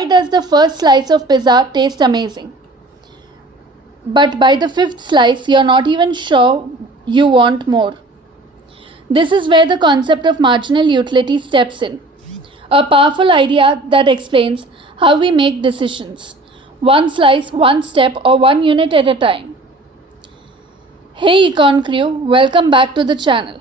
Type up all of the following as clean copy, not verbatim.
Why does the first slice of pizza taste amazing? But by the fifth slice, you're not even sure you want more. This is where the concept of marginal utility steps in. A powerful idea that explains how we make decisions, one slice, one step, or one unit at a time. Hey Econ Crew, welcome back to the channel.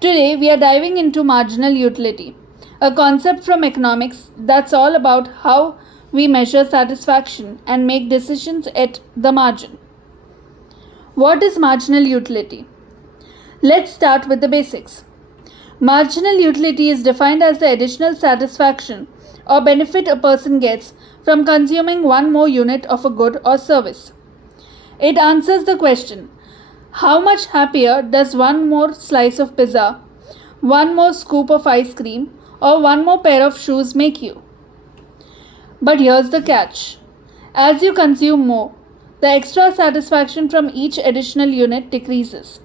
Today we are diving into marginal utility, a concept from economics that's all about how we measure satisfaction and make decisions at the margin. What is marginal utility? Let's start with the basics. Marginal utility is defined as the additional satisfaction or benefit a person gets from consuming one more unit of a good or service. It answers the question, how much happier does one more slice of pizza, one more scoop of ice cream, or one more pair of shoes make you? But here's the catch. As you consume more, the extra satisfaction from each additional unit decreases.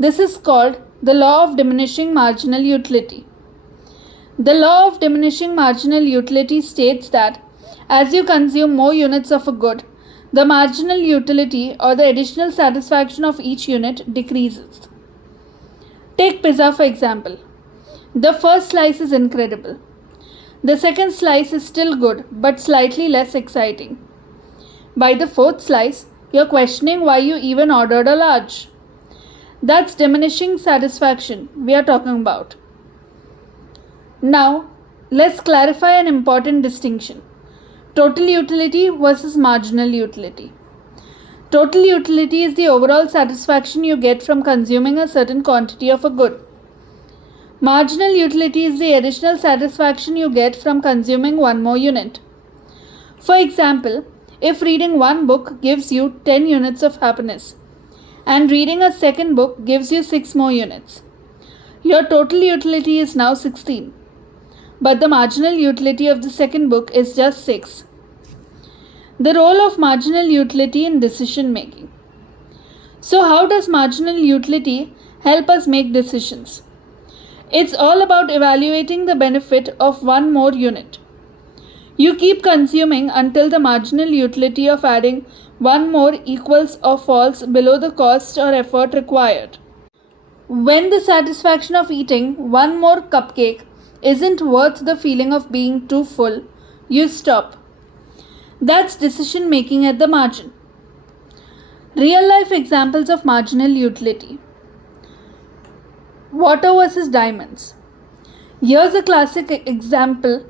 This is called the law of diminishing marginal utility. The law of diminishing marginal utility states that as you consume more units of a good, the marginal utility or the additional satisfaction of each unit decreases. Take pizza for example. The first slice is incredible. The second slice is still good but slightly less exciting. By the fourth slice, you're questioning why you even ordered a large. That's diminishing satisfaction we are talking about. Now, let's clarify an important distinction. Total utility versus marginal utility. Total utility is the overall satisfaction you get from consuming a certain quantity of a good. Marginal utility is the additional satisfaction you get from consuming one more unit. For example, if reading one book gives you 10 units of happiness and reading a second book gives you 6 more units, your total utility is now 16. But the marginal utility of the second book is just 6. The role of marginal utility in decision making. So how does marginal utility help us make decisions? It's all about evaluating the benefit of one more unit. You keep consuming until the marginal utility of adding one more equals or falls below the cost or effort required. When the satisfaction of eating one more cupcake isn't worth the feeling of being too full, you stop. That's decision making at the margin. Real life examples of marginal utility. Water versus diamonds. Here's a classic example,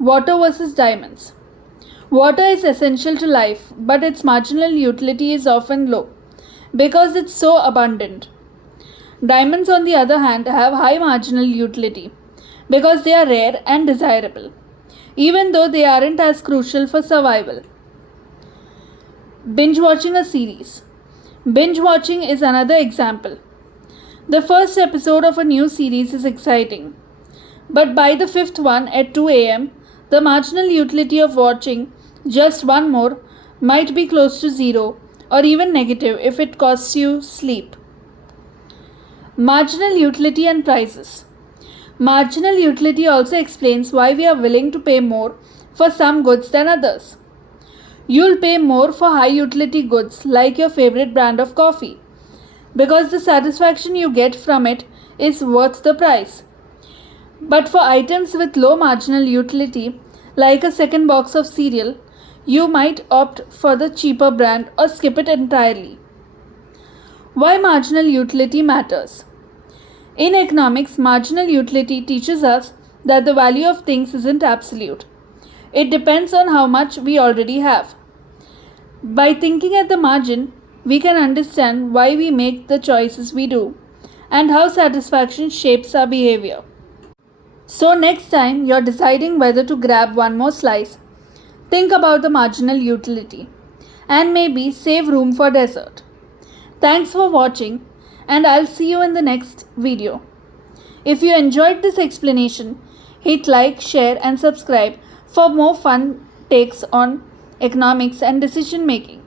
water versus diamonds. Water is essential to life, but its marginal utility is often low because it's so abundant. Diamonds, on the other hand, have high marginal utility because they are rare and desirable, even though they aren't as crucial for survival. Binge watching a series. Binge watching is another example. The first episode of a new series is exciting, but by the fifth one at 2 am, the marginal utility of watching just one more might be close to zero or even negative if it costs you sleep. Marginal utility and prices. Marginal utility also explains why we are willing to pay more for some goods than others. You'll pay more for high utility goods like your favorite brand of coffee because the satisfaction you get from it is worth the price. But for items with low marginal utility, like a second box of cereal, you might opt for the cheaper brand or skip it entirely. Why marginal utility matters? In economics, marginal utility teaches us that the value of things isn't absolute. It depends on how much we already have. By thinking at the margin, we can understand why we make the choices we do and how satisfaction shapes our behavior. So next time you're deciding whether to grab one more slice, think about the marginal utility and maybe save room for dessert. Thanks for watching and I'll see you in the next video. If you enjoyed this explanation, hit like, share and subscribe for more fun takes on economics and decision making.